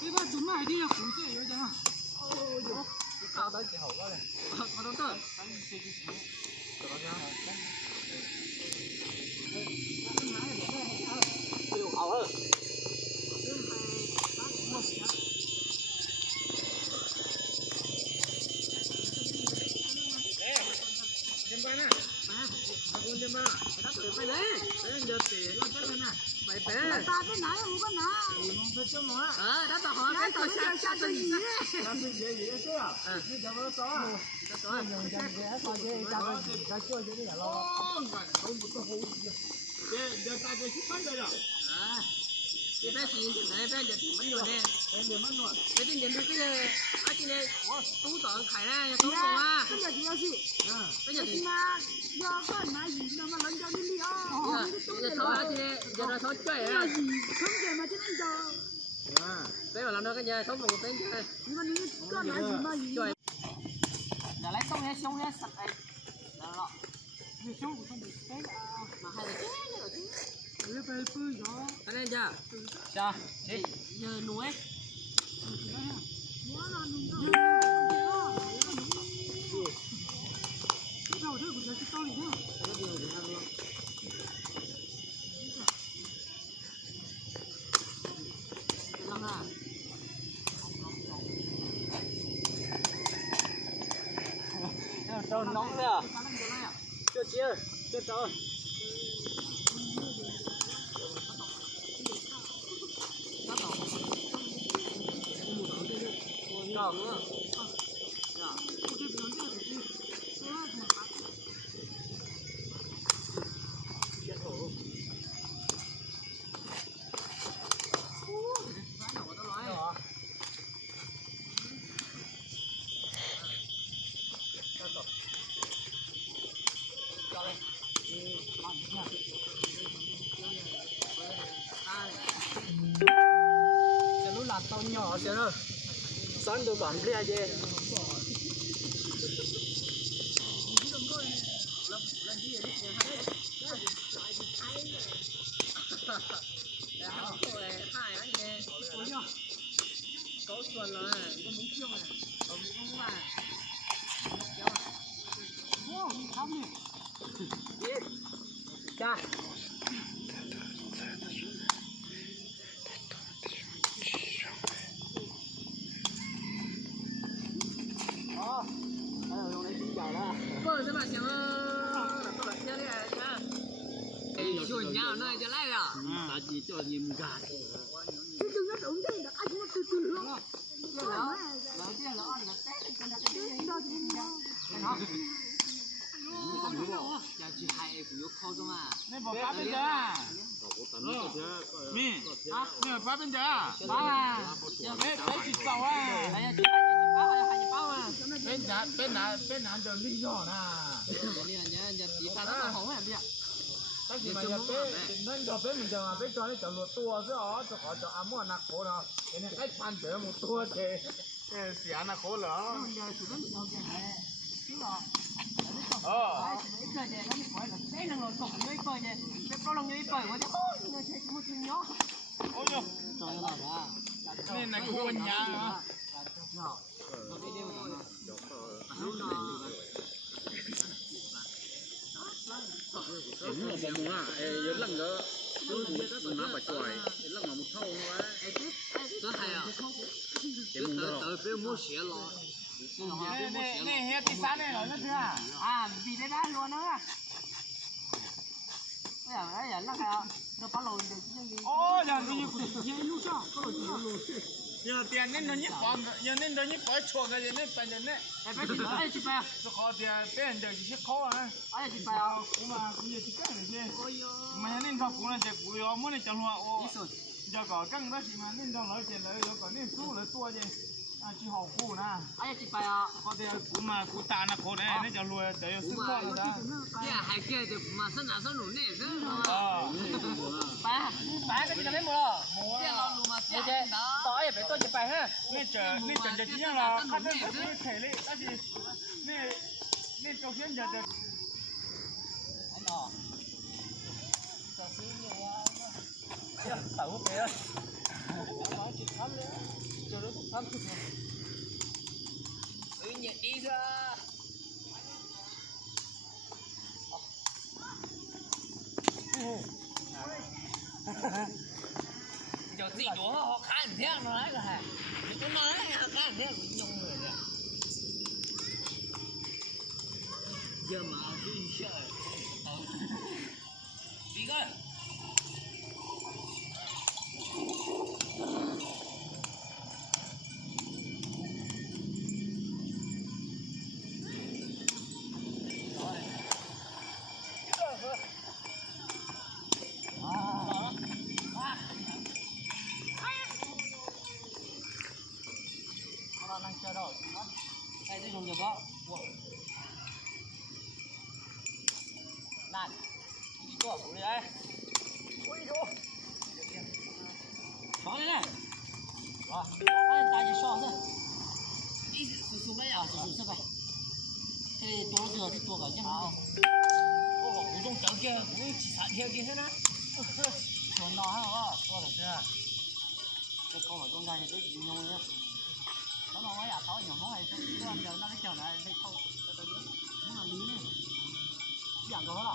这个准备还得红色有点啊。搞到几好个嘞？我都到。六好了。Nhân ba nè, con nhân ba, nó tự phải lấy, để giờ tiền nó chắc lên nè, mày bé. Ta cái nãy không có nãy. Không phải chấm nó á. Đó tao hỏi cái tôi sao tôi gì á? Làm gì vậy chứ à? Nó giờ nó xóa à? Nó xóa à? Nó chưa gì là lo. Không một cái hũ. Giờ ta chơi chip bắn đây rồi. Cái bé gì này bé giờ thì bắn rồi nè. Em giờ bắn rồi. Cái tin nhận được cái này tú tọn khải ra tú tọn á. Cái giờ gì đó gì? Cái giờ thì mà do cái nãy gì mà lần cho đi đi giờ thổi hả chị? Giờ là thổi chơi à? Không giờ mà chứ anh giờ. Bé mà làm đâu cái giờ thổi một tiếng chơi. Nhưng mà cái nãy gì mà gì? Chơi. Giờ lấy xong hết sạch đây. Đó. Đi xong không được cái Mà hai đứa chết rồi chứ. Cái bê bư đó. Anh em chưa? Sao? Đi. Giờ nuôi. Quá là nung đâu thế của cái to này nữa. Làm à? Sao nóng thế à? Chưa chia, chưa cho. Còn nữa. Nó làm tao nhỏ xíu nữa. Sáng tôi bắn kia chứ. Có tuần rồi, có muốn chiêu này, có muốn là Cha. có sẽ mà xem có bạn chơi này nhá. Chuẩn nhau nơi cho lại à? Ta chỉ cho nhìn gà. Chứ đừng có đụng thế là anh nó từ từ luôn. Đó kia là ăn là tét cái này cái Đó thì nó. Giờ chỉ hai cũng có khó đúng à? Nên bỏ cá bên giờ à? Mi, nên bỏ bên giờ à? Ba à? Đấy chỉ tàu à? Đây chỉ hai bao à? Bên nào giờ lý do nè. Đây là nhá, giờ chỉ ta nó không phải bây giờ. Cái gì mà giờ bé nên giờ bé mình giờ mà bé cho nó chọn một tua chứ ó cho họ cho ấm mua nạc khổ nào. Cái này cách pan chở một tua thì xỉa nạc khổ lỡ. Ôi nhô. Nên là cô nhà. Đúng là bông à, nhớ lần đó, cứ má bà chòi, lần mà một thâu quá, Rất hay à? cái mông đó. Tới phía mua xỉa lo. Này hết tí sáng này rồi nữa chưa à? À, vì thế đã luôn nữa. Bây giờ đấy là lắc à, nó bắt lồi được chứ gì? Ôi giờ như lúc sao? Giờ tiền nên nó nhít bom, giờ nên nó nhít bói chuột rồi, giờ nên phải giờ nên. Em phải chịu ai chịu phải? Cho khó tiền tiền giờ chỉ khó à? Ai chịu phải à? Cũng mà cũng như chỉ cái này chứ. Ôi yo. Mà nên học cũng là chỉ cùi ó muốn nên chẳng hoa ô. Giờ có căng đó chỉ mà nên trong nói chuyện đấy, có nên su là tua chứ. Chỉ học cù nè. Ai chịu phải à? Có thể cũng mà cũng tàn là khó đấy, nên cho lùi để sức khỏe rồi đó. Cái hai kia thì mà sân nào sân nụ nè chứ. Ba cái gì lấy mua rồi? Cái lo lù mà cái đó. Tỏi phải tôi chụp bài ha. Nên chờ chỉ nhang là khát thêm một thể lệ, cái gì? Nên cho khiến giờ tẩu kìa nói chuyện thắm nữa cho nó thắm tự nhiên đi ra giờ gì đó họ khá thế nó nói là hả nó nói là khá thế của nhung người đấy giờ mà đi chơi đi coi đang chờ đợi đây tôi dùng được đó này đi chỗ của đi đây ui chỗ có đây này rồi tay chỉ so thôi đi xuống đây à xuống vậy thế tôi giờ thì tôi cả chứ không ô cũng trong chợ kia cũng chỉ sản theo kia thế đó còn đó hả tôi được chưa cái câu ở trong đây thì cái nhung nhá nó nói à có nhiều món này tôi ăn giờ nó cái chờ này thấy không nó là lý này dạng đó là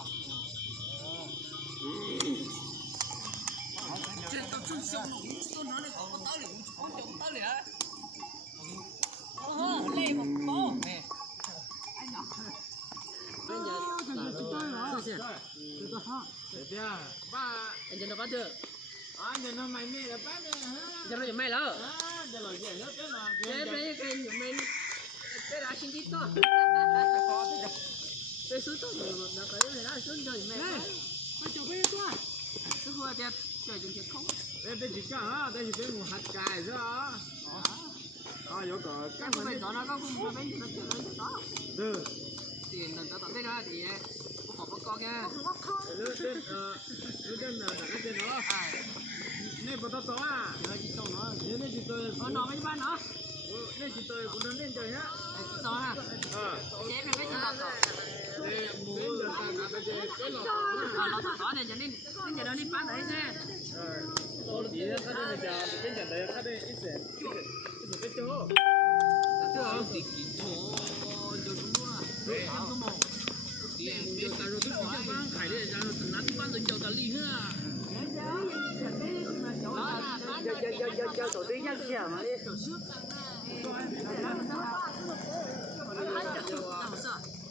trên tập trung sông tôi nói là có tao liền có chồng tao liền lên một bó anh nhỏ bây giờ anh giờ nó bắt chưa anh nó mày mê là bắt giờ nó mày lỡ giờ là gì nữa cái là cái mình cái đã xin ít thôi cái số tốt rồi nó cái này đã xuống rồi mày Quay trở về qua. số hoa đẹp trời chừng chừng không đây chỉ cả ha đây chỉ một hạt cải thôi à có các bạn phải nó có cũng bên nó chơi đó được tiền mình tao thấy ra thì có con nha lướt lên là cái tên đó nên bắt tao à là chỉ tao nó nên chỉ tôi nó mấy bạn nó nên chỉ tôi cũng nên trời nhá chỉ tao ha chế này cái gì đó đây mua là cái lọ nó có này cho nên giờ nó đi bán đấy nè tôi chỉ cái này là cái nhà đấy cái đây ít sẽ cái chỗ chưa thì kín chỗ rồi đúng rồi ăn có một thì bên cà rốt nó sẽ bán khải đấy ra nó nắn bán rồi chiều ta ly ha Giờ tổ tiên nhắc chả mà đi.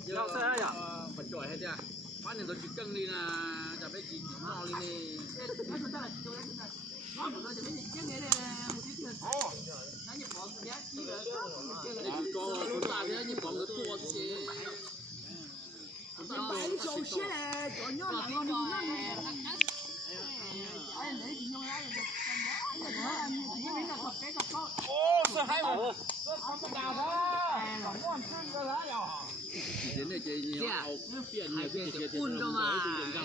Đâu sao vậy? Bật chổi hết chưa? Bán này tôi chỉ cần đi là chả phải chỉ mò đi này. Để có chúng ta thế nhưng còn cái tua chứ. Bảy châu xe cho nhớ là ngon đi. ô sao hay mà sao không đào ra còn ngon hơn cơ đó nhở đến đây chơi nhiều, tiền nhiều, tiền Phun đâu mà.